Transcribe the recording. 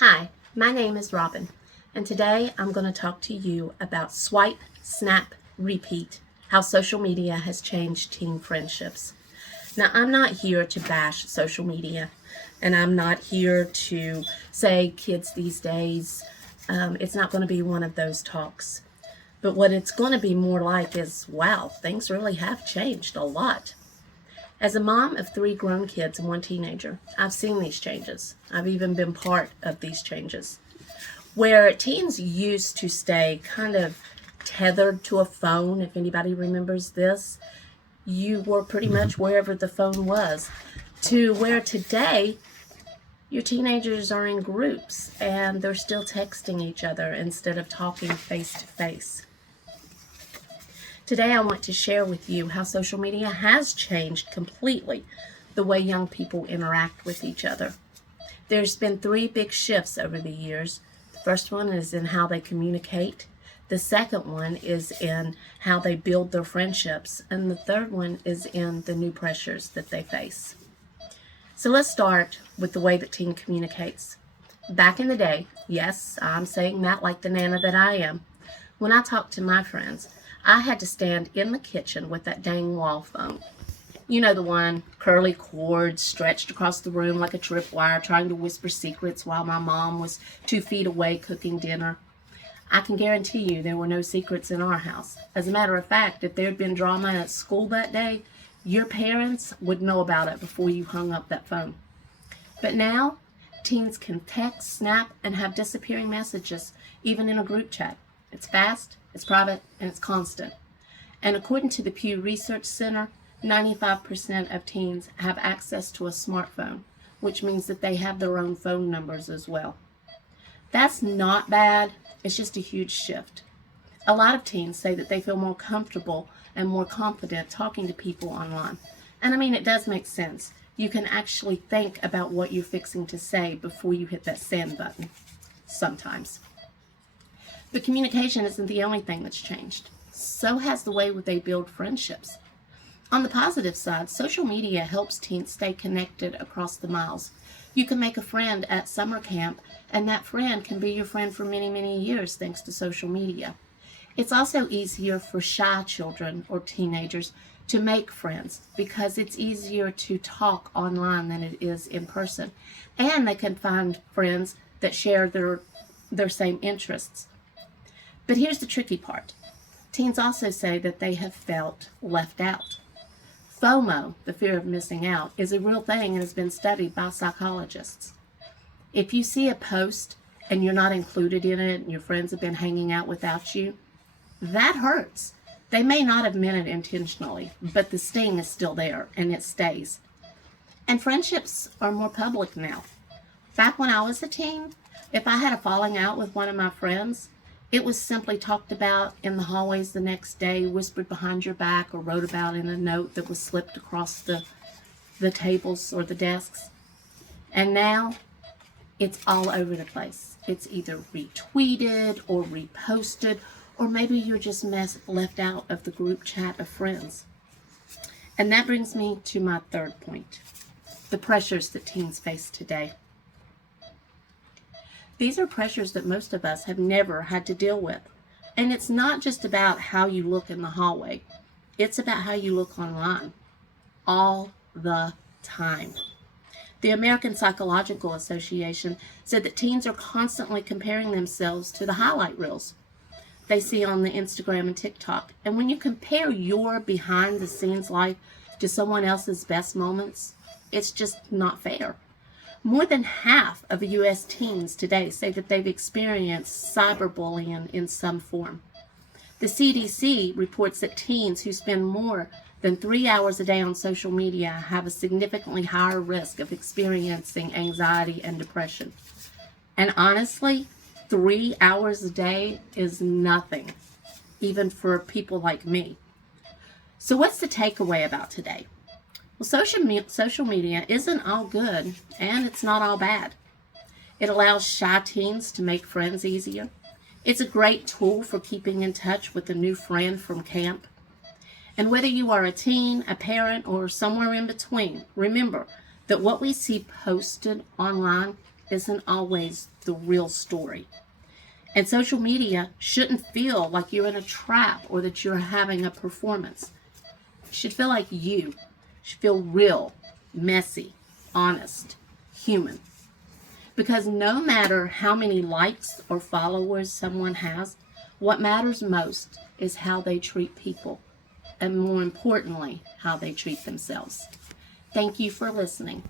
Hi, my name is Robin, and today I'm going to talk to you about swipe, snap, repeat, how social media has changed teen friendships. Now, I'm not here to bash social media, and I'm not here to say kids these days, it's not going to be one of those talks. But what it's going to be more like is, wow, things really have changed a lot. As a mom of 3 grown kids and 1 teenager, I've seen these changes. I've even been part of these changes. Where teens used to stay kind of tethered to a phone, if anybody remembers this, you were pretty much wherever the phone was, to where today your teenagers are in groups and they're still texting each other instead of talking face to face. Today I want to share with you how social media has changed completely the way young people interact with each other. There's been 3 big shifts over the years. The first one is in how they communicate. The second one is in how they build their friendships. And the third one is in the new pressures that they face. So let's start with the way that teen communicates. Back in the day, yes, I'm saying that like the Nana that I am, when I talked to my friends, I had to stand in the kitchen with that dang wall phone. You know the one, curly cord stretched across the room like a tripwire, trying to whisper secrets while my mom was 2 feet away cooking dinner. I can guarantee you there were no secrets in our house. As a matter of fact, if there had been drama at school that day, your parents would know about it before you hung up that phone. But now, teens can text, snap, and have disappearing messages, even in a group chat. It's fast, it's private, and it's constant. And according to the Pew Research Center, 95% of teens have access to a smartphone, which means that they have their own phone numbers as well. That's not bad, it's just a huge shift. A lot of teens say that they feel more comfortable and more confident talking to people online. And I mean, it does make sense. You can actually think about what you're fixing to say before you hit that send button, sometimes. But communication isn't the only thing that's changed. So has the way they build friendships. On the positive side, social media helps teens stay connected across the miles. You can make a friend at summer camp, and that friend can be your friend for many, many years thanks to social media. It's also easier for shy children or teenagers to make friends because it's easier to talk online than it is in person. And they can find friends that share their same interests. But here's the tricky part. Teens also say that they have felt left out. FOMO, the fear of missing out, is a real thing and has been studied by psychologists. If you see a post and you're not included in it and your friends have been hanging out without you, that hurts. They may not have meant it intentionally, but the sting is still there and it stays. And friendships are more public now. Back when I was a teen, if I had a falling out with one of my friends, it was simply talked about in the hallways the next day, whispered behind your back, or wrote about in a note that was slipped across the tables or the desks. And now, it's all over the place. It's either retweeted or reposted, or maybe you're just left out of the group chat of friends. And that brings me to my third point, the pressures that teens face today. These are pressures that most of us have never had to deal with. And it's not just about how you look in the hallway. It's about how you look online. All the time. The American Psychological Association said that teens are constantly comparing themselves to the highlight reels they see on the Instagram and TikTok. And when you compare your behind the scenes life to someone else's best moments, it's just not fair. More than half of U.S. teens today say that they've experienced cyberbullying in some form. The CDC reports that teens who spend more than 3 hours a day on social media have a significantly higher risk of experiencing anxiety and depression. And honestly, 3 hours a day is nothing, even for people like me. So what's the takeaway about today? Well, social media isn't all good, and it's not all bad. It allows shy teens to make friends easier. It's a great tool for keeping in touch with a new friend from camp. And whether you are a teen, a parent, or somewhere in between, remember that what we see posted online isn't always the real story. And social media shouldn't feel like you're in a trap or that you're having a performance. It should feel like you. It should feel real, messy, honest, human. Because no matter how many likes or followers someone has, what matters most is how they treat people, and more importantly, how they treat themselves. Thank you for listening.